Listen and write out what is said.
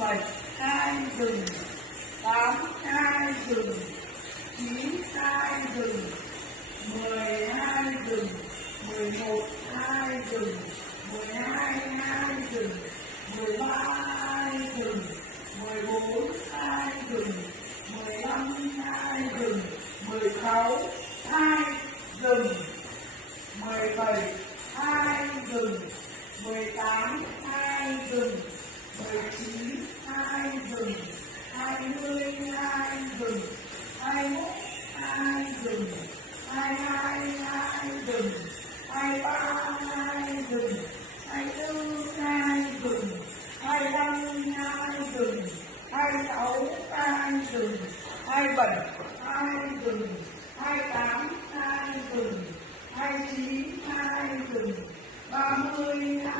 7 2 dừng, 8 2 dừng, 9 2 dừng, 10 2 dừng, 11 2 dừng, 12 2 dừng, 13 2 dừng, 14 2 dừng, 15 2 dừng, 16 2 dừng, 17 2 dừng, 18 2 dừng, 19 2 dừng, 20 2 dừng, 21 2 dừng, 22 2 dừng, 23 2 dừng, 24 2 dừng, 25 2 dừng, 26 2 dừng, 27 2 dừng, 28 2 dừng, 29 2 dừng, 30 2